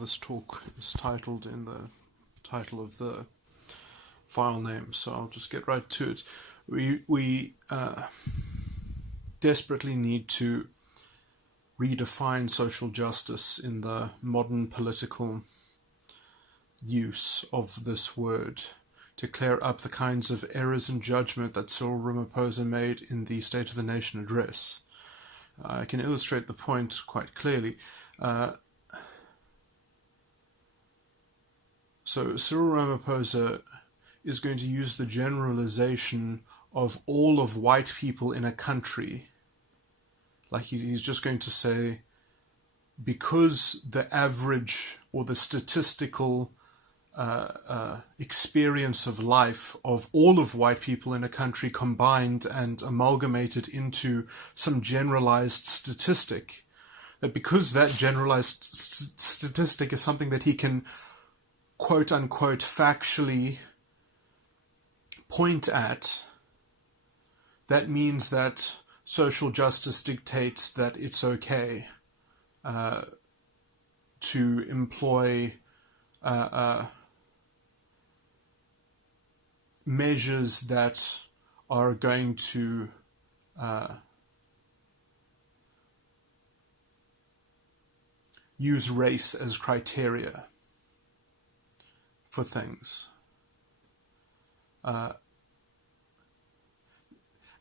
This talk is titled in the title of the file name, so I'll just get right to it. We desperately need to redefine social justice in the modern political use of this word to clear up the kinds of errors in judgment that Cyril Ramaphosa made in the State of the Nation address. I can illustrate the point quite clearly. So Cyril Ramaphosa is going to use the generalization of all of white people in a country. Like he's just going to say, because the average or the statistical experience of life of all of white people in a country combined and amalgamated into some generalized statistic, that because that generalized statistic is something that he can quote-unquote factually point at, that means that social justice dictates that it's okay to employ measures that are going to use race as criteria for things.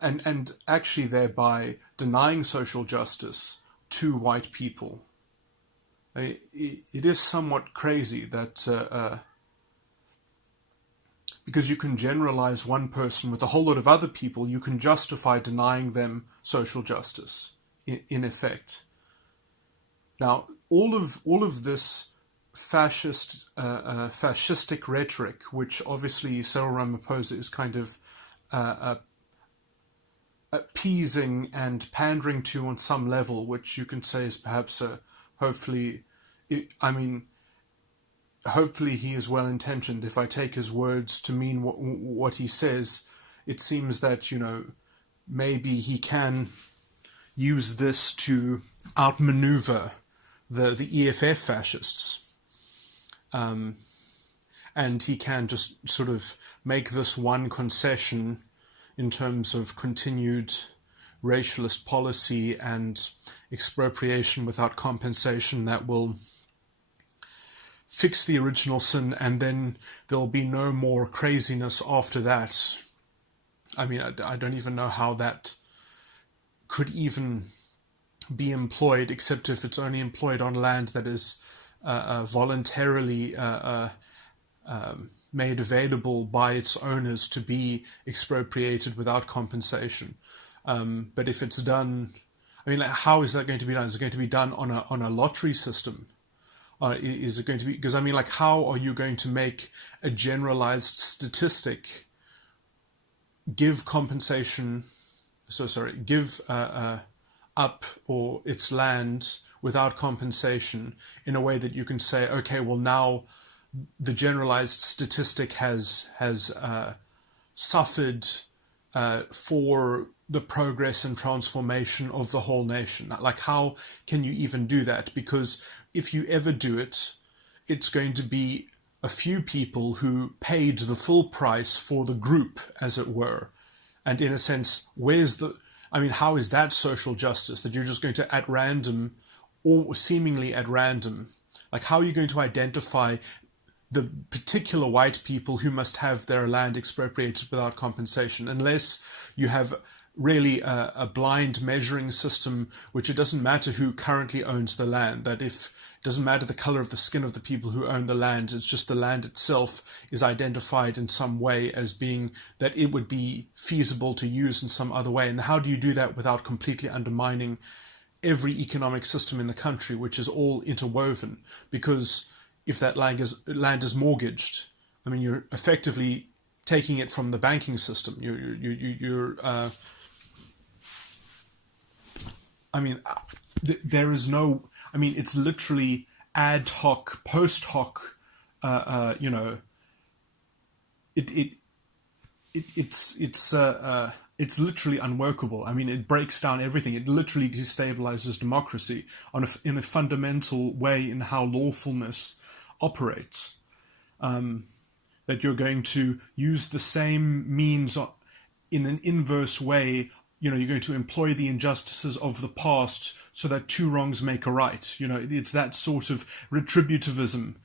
And actually thereby denying social justice to white people. It is somewhat crazy that because you can generalize one person with a whole lot of other people, you can justify denying them social justice, in effect. Now, all of this fascistic rhetoric, which obviously Cyril Ramaphosa is kind of appeasing and pandering to on some level, which you can say is perhaps hopefully he is well-intentioned. If I take his words to mean what he says, it seems that, maybe he can use this to outmaneuver the EFF fascists. And he can just sort of make this one concession in terms of continued racialist policy and expropriation without compensation that will fix the original sin, and then there'll be no more craziness after that. I mean, I don't even know how that could even be employed, except if it's only employed on land that is voluntarily made available by its owners to be expropriated without compensation. But if it's done, how is that going to be done? Is it going to be done on a lottery system? Is it going to be, because how are you going to make a generalized statistic give compensation, give up or its land without compensation in a way that you can say, okay, well now the generalized statistic has suffered for the progress and transformation of the whole nation. Like, how can you even do that? Because if you ever do it, it's going to be a few people who paid the full price for the group, as it were. And in a sense, how is that social justice? That you're just going to, at random, or seemingly at random, like how are you going to identify the particular white people who must have their land expropriated without compensation, unless you have really a blind measuring system, which it doesn't matter who currently owns the land, that if it doesn't matter the color of the skin of the people who own the land, it's just the land itself is identified in some way as being that it would be feasible to use in some other way. And how do you do that without completely undermining every economic system in the country, which is all interwoven? Because if that land is mortgaged, you're effectively taking it from the banking system. There is no. It's literally ad hoc, post hoc. It's it's literally unworkable. I mean, it breaks down everything. It literally destabilizes democracy in a fundamental way in how lawfulness operates. That you're going to use the same means in an inverse way. You're going to employ the injustices of the past so that two wrongs make a right. It's that sort of retributivism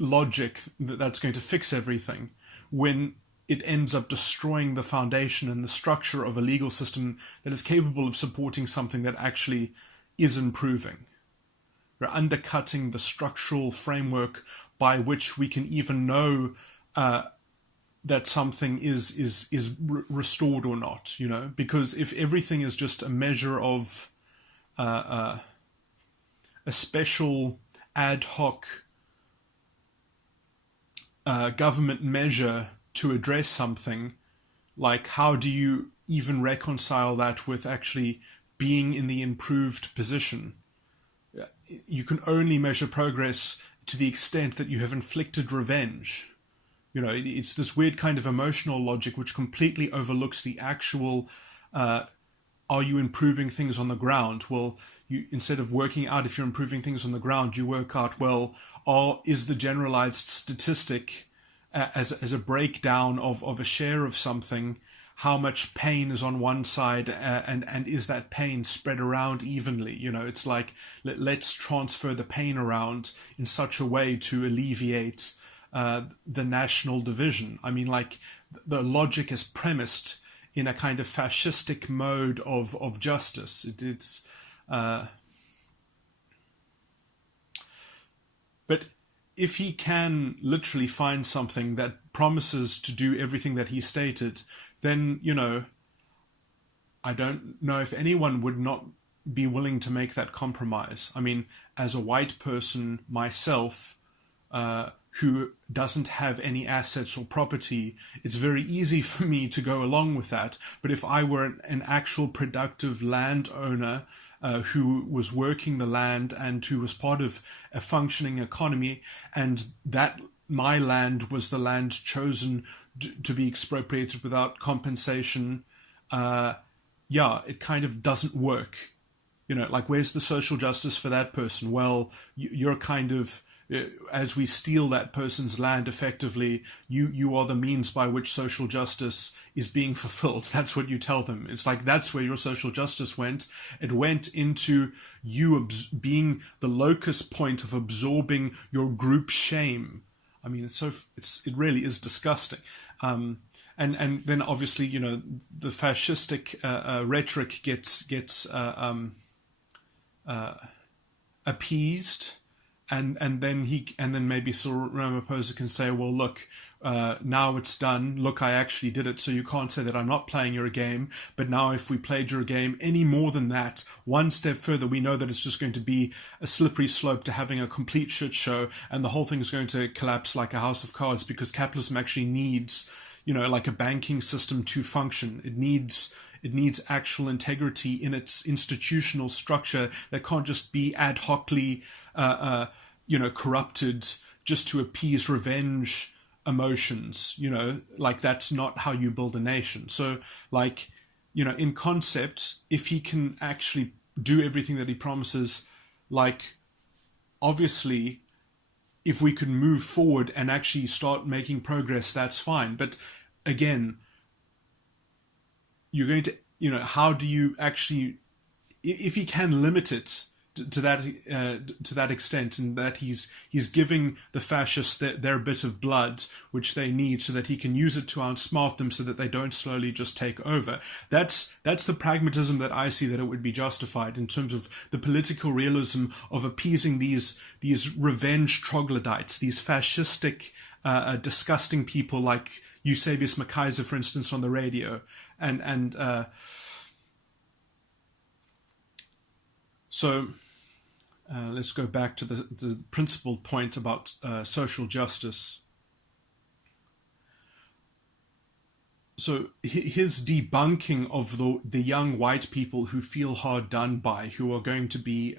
logic that's going to fix everything, when it ends up destroying the foundation and the structure of a legal system that is capable of supporting something that actually is improving. We're undercutting the structural framework by which we can even know that something is restored or not. Because if everything is just a measure of a special ad hoc government measure to address something, like how do you even reconcile that with actually being in the improved position? You can only measure progress to the extent that you have inflicted revenge. It's this weird kind of emotional logic which completely overlooks the actual, are you improving things on the ground? Well, instead of working out if you're improving things on the ground, you work out, well, is the generalized statistic as a breakdown of a share of something, how much pain is on one side, and is that pain spread around evenly? It's like, let's transfer the pain around in such a way to alleviate the national division. I mean, like, the logic is premised in a kind of fascistic mode of justice. But if he can literally find something that promises to do everything that he stated, then, I don't know if anyone would not be willing to make that compromise. I mean, as a white person myself, who doesn't have any assets or property, it's very easy for me to go along with that. But if I were an actual productive landowner who was working the land and who was part of a functioning economy, and that my land was the land chosen to be expropriated without compensation, it kind of doesn't work. Like, where's the social justice for that person? Well, you're kind of, as we steal that person's land effectively, you are the means by which social justice is being fulfilled. That's what you tell them. It's like, that's where your social justice went. It went into you being the locus point of absorbing your group shame. I mean, it really is disgusting. And then obviously, the fascistic rhetoric gets appeased. And then maybe Cyril Ramaphosa can say, well, look, now it's done. Look, I actually did it. So you can't say that I'm not playing your game. But now if we played your game any more than that, one step further, we know that it's just going to be a slippery slope to having a complete shit show. And the whole thing is going to collapse like a house of cards, because capitalism actually needs, like a banking system to function. It needs actual integrity in its institutional structure that can't just be ad hocly, corrupted just to appease revenge emotions. Like, that's not how you build a nation. So, like, in concept, if he can actually do everything that he promises, like, obviously, if we can move forward and actually start making progress, that's fine. But again, you're going to, how do you actually, if he can limit it to that extent, and that he's giving the fascists their bit of blood, which they need, so that he can use it to outsmart them, so that they don't slowly just take over. That's the pragmatism that I see, that it would be justified in terms of the political realism of appeasing these revenge troglodytes, these fascistic, disgusting people like Eusebius McKaiser, for instance, on the radio, and so let's go back to the principal point about social justice. So his debunking of the young white people who feel hard done by, who are going to be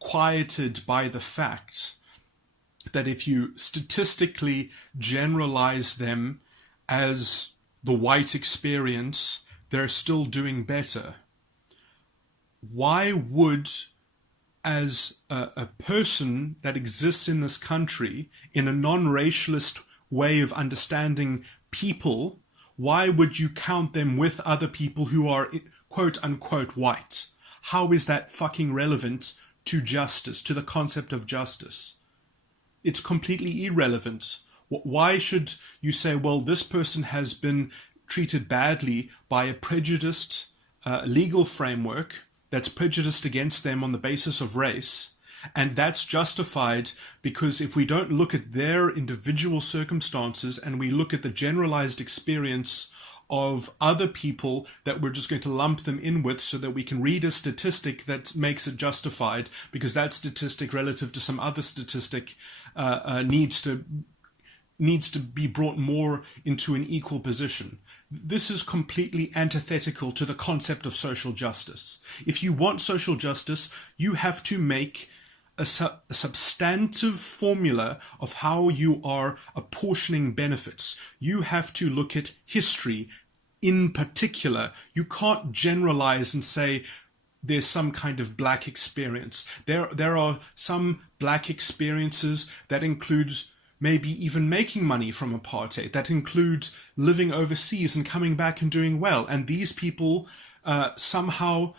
quieted by the fact that if you statistically generalize them as the white experience, they're still doing better. Why would, as a person that exists in this country in a non-racialist way of understanding people, why would you count them with other people who are quote unquote white? How is that fucking relevant to justice, to the concept of justice? It's completely irrelevant. Why should you say, well, this person has been treated badly by a prejudiced legal framework that's prejudiced against them on the basis of race, and that's justified because if we don't look at their individual circumstances and we look at the generalized experience of other people, that we're just going to lump them in with so that we can read a statistic that makes it justified because that statistic relative to some other statistic needs to be brought more into an equal position. This is completely antithetical to the concept of social justice. If you want social justice, you have to make a substantive formula of how you are apportioning benefits. You have to look at history in particular. You can't generalize and say there's some kind of black experience. There are some black experiences that include maybe even making money from apartheid, that include living overseas and coming back and doing well. And these people somehow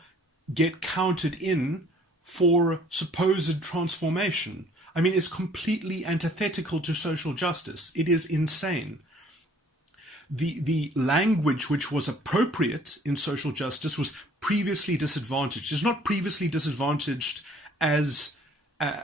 get counted in for supposed transformation. I mean, it's completely antithetical to social justice. It is insane. The language which was appropriate in social justice was previously disadvantaged. It's not previously disadvantaged as a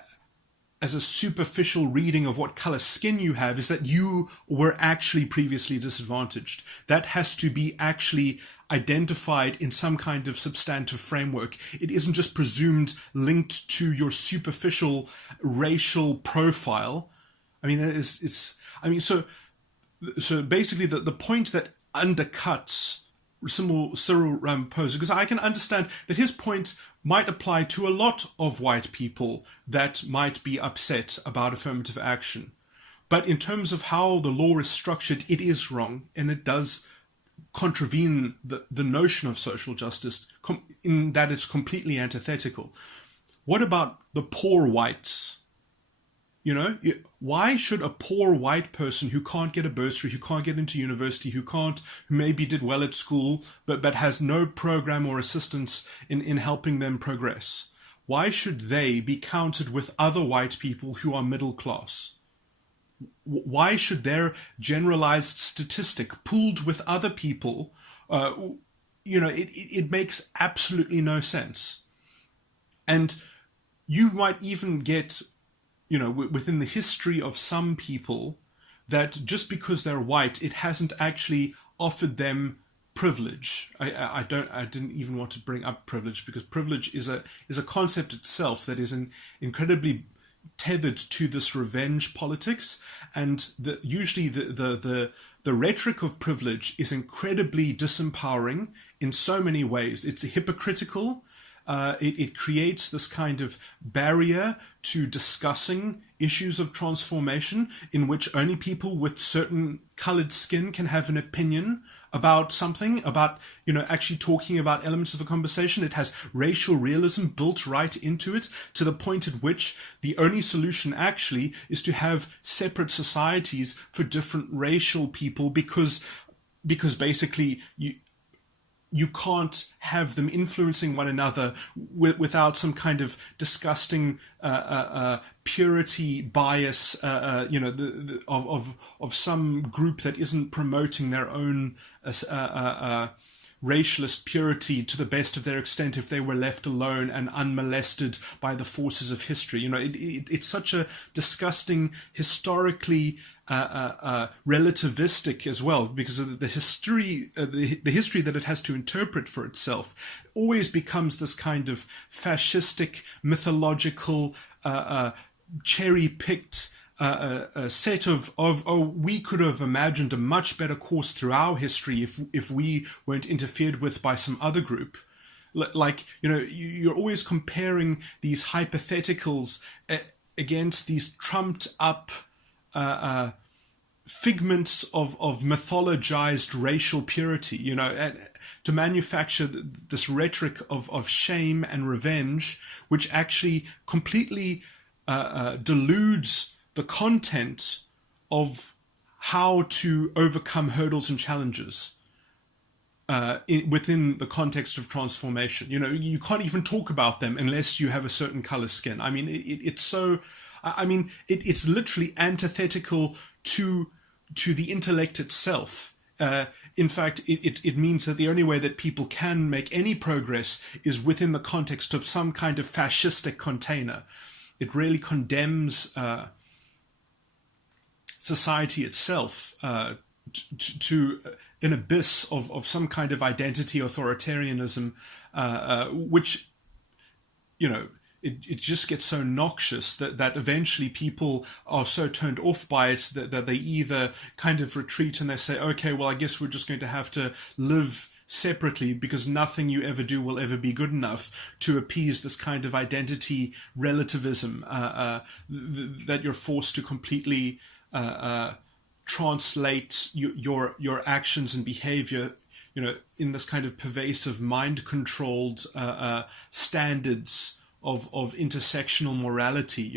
superficial reading of what color skin you have, is that you were actually previously disadvantaged. That has to be actually identified in some kind of substantive framework. It isn't just presumed linked to your superficial racial profile. I mean, so basically the point that undercuts Cyril Ramaphosa, because I can understand that his point might apply to a lot of white people that might be upset about affirmative action. But in terms of how the law is structured, it is wrong, and it does contravene the notion of social justice in that it's completely antithetical. What about the poor whites? You know, why should a poor white person who can't get a bursary, who can't get into university, who maybe did well at school, but has no program or assistance in helping them progress, why should they be counted with other white people who are middle class? Why should their generalized statistic pooled with other people, it makes absolutely no sense. And you might even get, within the history of some people, that just because they're white, it hasn't actually offered them privilege. I didn't even want to bring up privilege, because privilege is a concept itself that is incredibly tethered to this revenge politics, and usually the rhetoric of privilege is incredibly disempowering in so many ways. It's hypocritical. It creates this kind of barrier to discussing issues of transformation, in which only people with certain colored skin can have an opinion about something, about, actually talking about elements of a conversation. It has racial realism built right into it, to the point at which the only solution actually is to have separate societies for different racial people, because basically you can't have them influencing one another without some kind of disgusting purity bias, of some group that isn't promoting their own racialist purity to the best of their extent, if they were left alone and unmolested by the forces of history. It's such a disgusting, historically relativistic as well, because of the history that it has to interpret for itself always becomes this kind of fascistic, mythological, cherry-picked set of we could have imagined a much better course through our history if we weren't interfered with by some other group. You're always comparing these hypotheticals against these trumped up figments of mythologized racial purity, and to manufacture this rhetoric of shame and revenge, which actually completely deludes the content of how to overcome hurdles and challenges within the context of transformation. You can't even talk about them unless you have a certain color skin. I mean, it's so. I mean, it's literally antithetical to the intellect itself. In fact, it means that the only way that people can make any progress is within the context of some kind of fascistic container. It really condemns society itself to an abyss of some kind of identity authoritarianism, which, it just gets so noxious that eventually people are so turned off by it that they either kind of retreat and they say, okay, well, I guess we're just going to have to live separately because nothing you ever do will ever be good enough to appease this kind of identity relativism that you're forced to completely translate your actions and behavior, in this kind of pervasive mind-controlled standards of intersectional morality,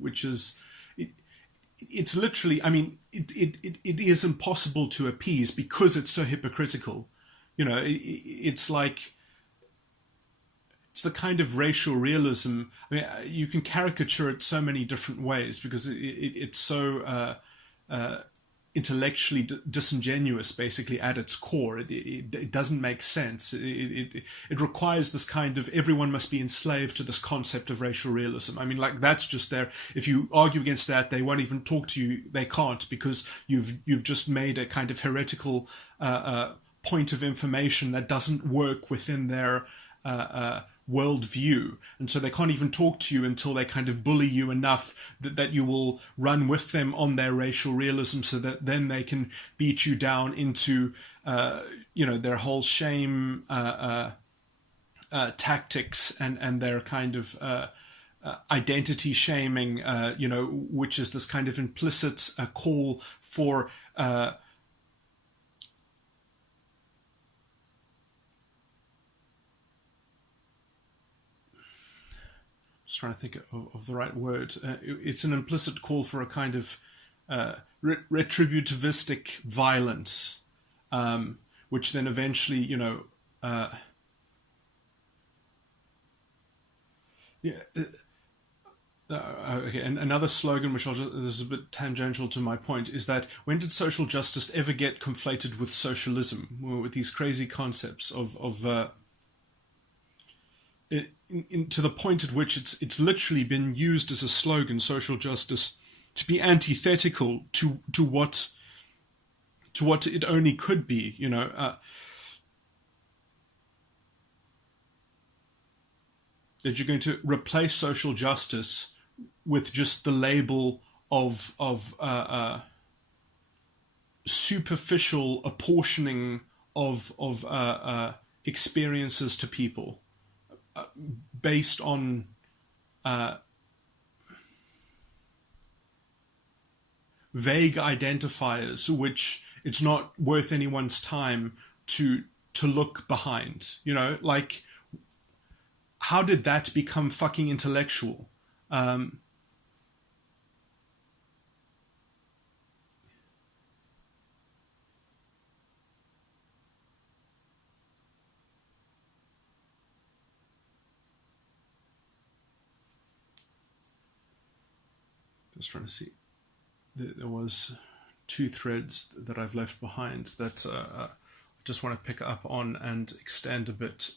which is, it's literally, I mean, it is impossible to appease because it's so hypocritical. It's like, it's the kind of racial realism. I mean, you can caricature it so many different ways because it's so intellectually disingenuous, basically, at its core. It doesn't make sense. It requires this kind of, everyone must be enslaved to this concept of racial realism. I mean, like, that's just there. If you argue against that, they won't even talk to you. They can't, because you've just made a kind of heretical point of information that doesn't work within their worldview, and so they can't even talk to you until they kind of bully you enough that you will run with them on their racial realism, so that then they can beat you down into their whole shame tactics and their kind of identity shaming, which is this kind of implicit call for just trying to think of the right word. It's an implicit call for a kind of retributivistic violence, which then eventually, okay. And another slogan, which this is a bit tangential to my point, is that when did social justice ever get conflated with socialism, with these crazy concepts of to the point at which it's literally been used as a slogan, social justice, to be antithetical to what it only could be, that you're going to replace social justice with just the label of superficial apportioning of experiences to people, based on vague identifiers, which it's not worth anyone's time to look behind. Like, how did that become fucking intellectual? Just trying to see. There was two threads that I've left behind that I just want to pick up on and extend a bit.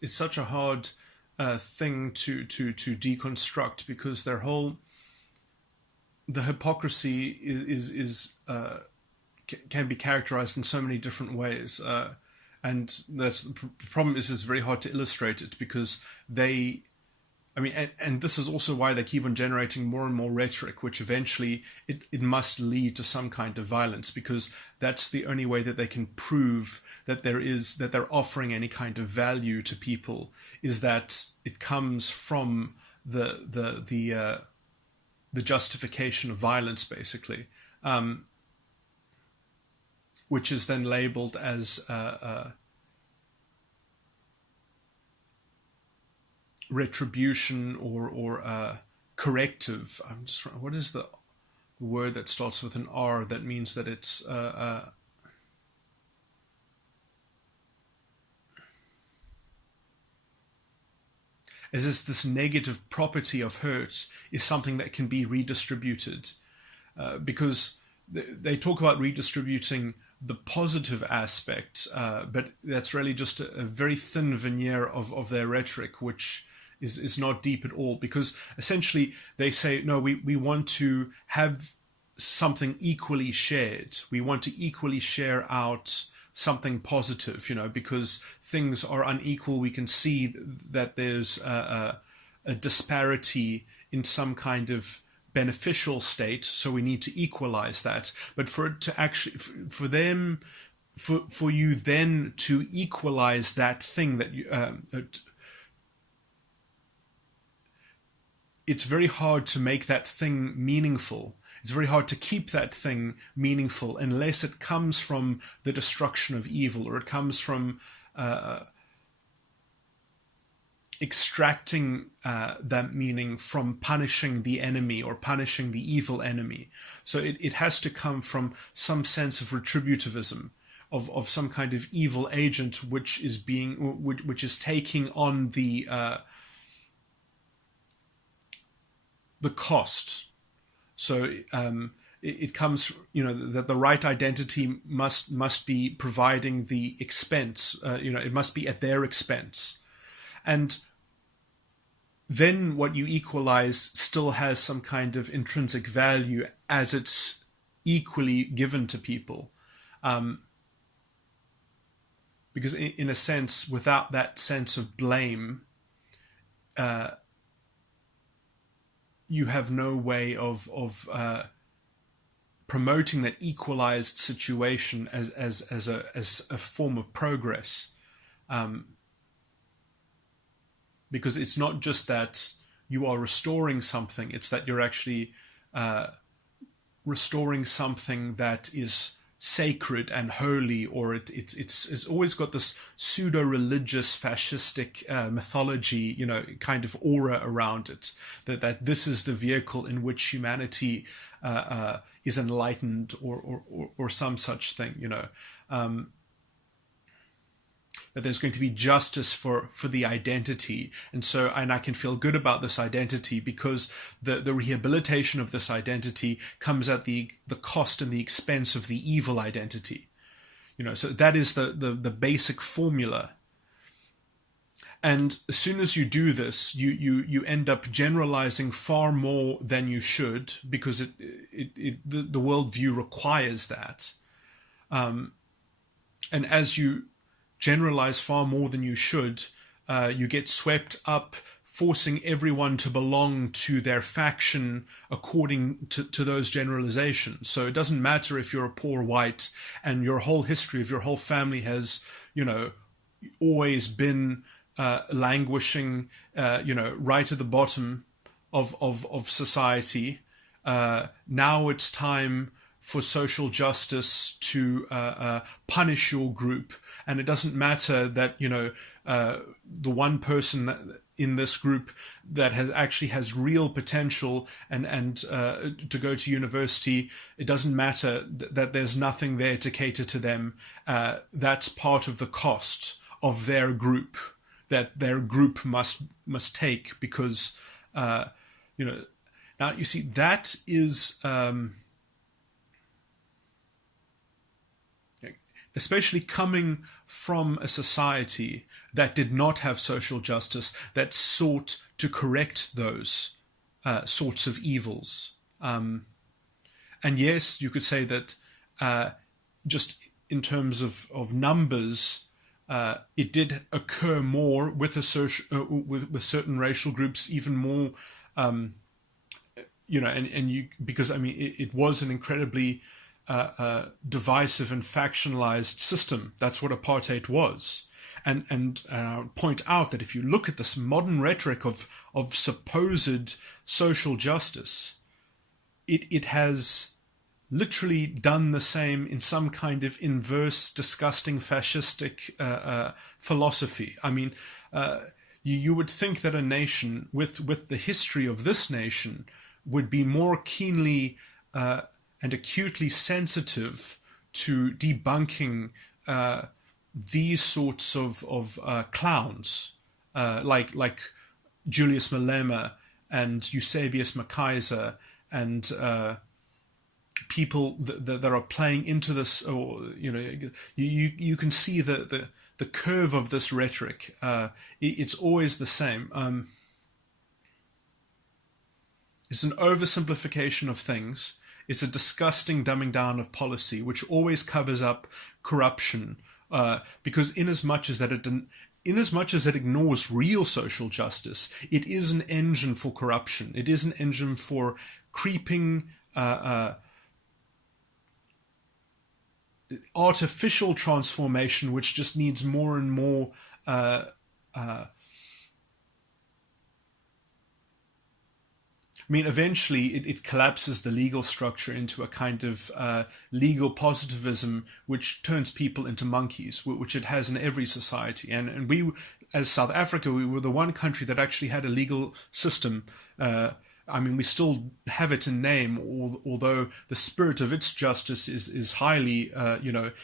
It's such a hard thing to deconstruct, because the hypocrisy is can be characterized in so many different ways. And that's the problem is it's very hard to illustrate it because and this is also why they keep on generating more and more rhetoric, which eventually it must lead to some kind of violence, because that's the only way that they can prove that they're offering any kind of value to people, is that it comes from the justification of violence, basically, which is then labeled as retribution or corrective. What is the word that starts with an R that means that it's as is this negative property of hurt is something that can be redistributed, because they talk about redistributing the positive aspect, but that's really just a very thin veneer of their rhetoric, which is not deep at all, because essentially they say, no, we want to have something equally shared. We want to equally share out something positive, because things are unequal. We can see that there's a disparity in some kind of beneficial state, so we need to equalize that. But for it to actually, for you then to equalize that thing that you, it's very hard to make that thing meaningful. It's very hard to keep that thing meaningful unless it comes from the destruction of evil, or it comes from extracting that meaning from punishing the enemy or punishing the evil enemy. So it has to come from some sense of retributivism, of some kind of evil agent which is taking on the cost. So it comes, that the right identity must be providing the expense. It must be at their expense, and then what you equalize still has some kind of intrinsic value as it's equally given to people, because in a sense, without that sense of blame, you have no way of promoting that equalized situation as a form of progress, because it's not just that you are restoring something; it's that you're actually restoring something that is sacred and holy, or it's always got this pseudo-religious fascistic mythology, kind of aura around it, that this is the vehicle in which humanity is enlightened, or some such thing, that there's going to be justice for the identity, and I can feel good about this identity because the rehabilitation of this identity comes at the cost and the expense of the evil identity, so that is the basic formula. And as soon as you do this, you end up generalizing far more than you should, because the worldview requires that, and as you generalize far more than you should, you get swept up, forcing everyone to belong to their faction according to those generalizations. So it doesn't matter if you're a poor white and your whole history of your whole family has, always been languishing, right at the bottom of society. Now it's time for social justice to punish your group. And it doesn't matter that, the one person in this group that has real potential and to go to university, it doesn't matter that there's nothing there to cater to them. That's part of the cost of their group, that their group must take, because, now you see, that is, especially coming from a society that did not have social justice, that sought to correct those sorts of evils. And yes, you could say that just in terms of numbers, it did occur more with with certain racial groups, even more, and you, because I mean it was an incredibly divisive and factionalized system. That's what apartheid was. And I would point out that if you look at this modern rhetoric of supposed social justice, it has literally done the same in some kind of inverse, disgusting, fascistic philosophy. I mean, you would think that a nation with the history of this nation would be more keenly and acutely sensitive to debunking these sorts of clowns, like Julius Malema and Eusebius McKaiser and people that are playing into this, or you can see the curve of this rhetoric. It's always the same. It's an oversimplification of things. It's a disgusting dumbing down of policy, which always covers up corruption, because inasmuch as it ignores real social justice, it is an engine for corruption. It is an engine for creeping artificial transformation, which just needs more and more I mean, eventually it collapses the legal structure into a kind of legal positivism, which turns people into monkeys, which it has in every society. And we, as South Africa, we were the one country that actually had a legal system. I mean, we still have it in name, although the spirit of its justice is highly,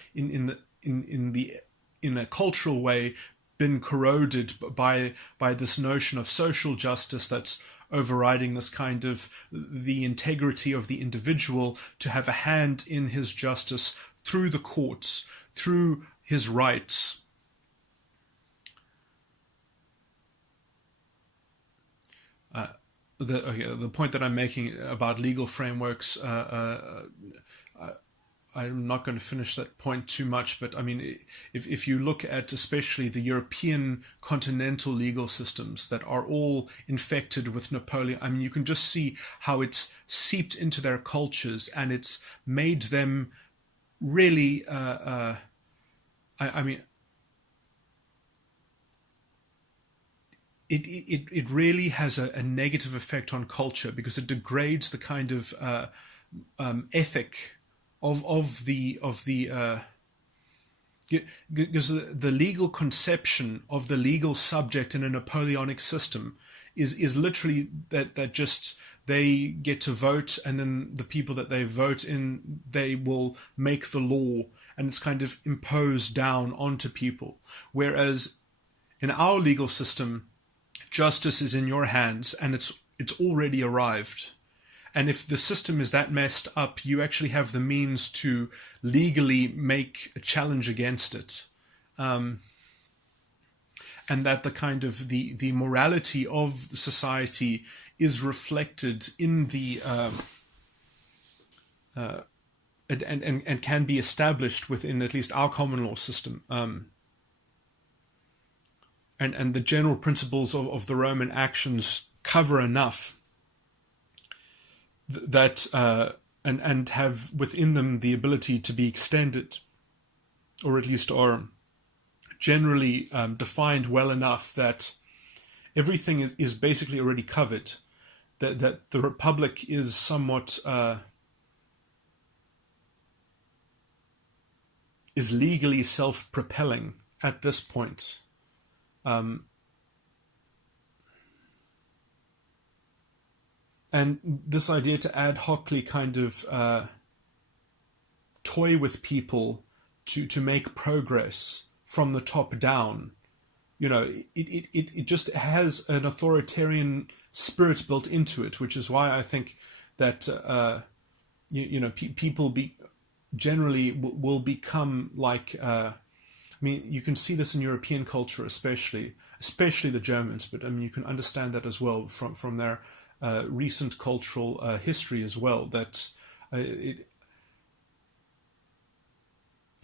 in a cultural way, been corroded by this notion of social justice that's overriding this kind of the integrity of the individual to have a hand in his justice through the courts, through his rights. The point that I'm making about legal frameworks, I'm not going to finish that point too much, but I mean, if you look at especially the European continental legal systems that are all infected with Napoleon, I mean, you can just see how it's seeped into their cultures and it's made them really, I mean, it really has a negative effect on culture because it degrades the kind of ethic of the because the legal conception of the legal subject in a Napoleonic system is literally that just they get to vote, and then the people that they vote in, they will make the law, and it's kind of imposed down onto people. Whereas in our legal system, justice is in your hands and it's already arrived. And if the system is that messed up, you actually have the means to legally make a challenge against it. And that the kind of the morality of the society is reflected in the and can be established within at least our common law system. And the general principles of the Roman actions cover enough that and have within them the ability to be extended, or at least are generally defined well enough that everything is basically already covered. That the Republic is somewhat is legally self-propelling at this point. And this idea to ad hocly kind of toy with people to make progress from the top down, it just has an authoritarian spirit built into it, which is why I think that people generally will become like. I mean, you can see this in European culture, especially the Germans, but I mean, you can understand that as well from their recent cultural history as well, that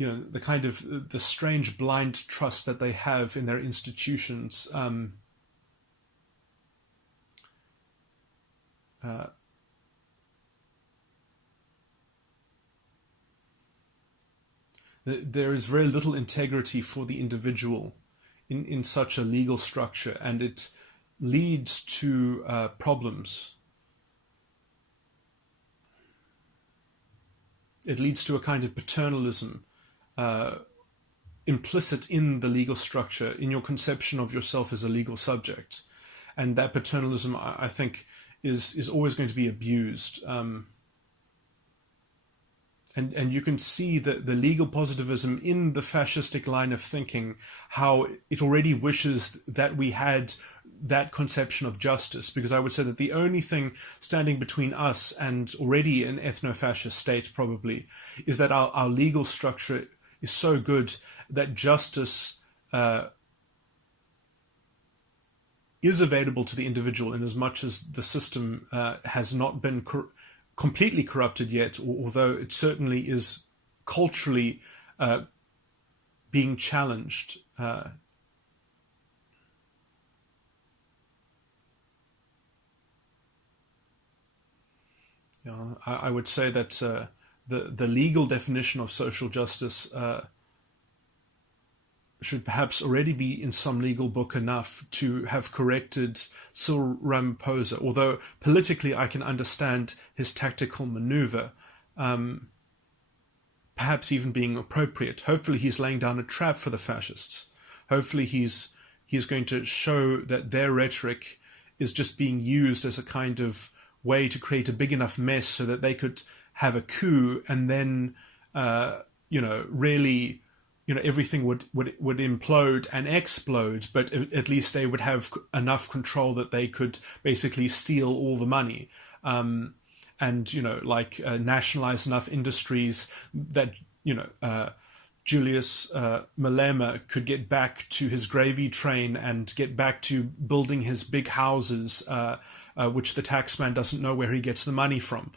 the kind of the strange blind trust that they have in their institutions. There is very little integrity for the individual in such a legal structure, and it leads to problems. It leads to a kind of paternalism implicit in the legal structure, in your conception of yourself as a legal subject. And that paternalism, I think, is always going to be abused. And you can see the legal positivism in the fascistic line of thinking, how it already wishes that we had that conception of justice, because I would say that the only thing standing between us and already an ethno-fascist state probably is that our legal structure is so good that justice is available to the individual in as much as the system has not been completely corrupted yet, although it certainly is culturally being challenged. I would say that the legal definition of social justice should perhaps already be in some legal book enough to have corrected Cyril Ramaphosa, although politically I can understand his tactical maneuver, perhaps even being appropriate. Hopefully he's laying down a trap for the fascists. Hopefully he's going to show that their rhetoric is just being used as a kind of way to create a big enough mess so that they could have a coup, and then really everything would implode and explode, but at least they would have enough control that they could basically steal all the money, and nationalize enough industries that Julius Malema could get back to his gravy train and get back to building his big houses, which the taxman doesn't know where he gets the money from.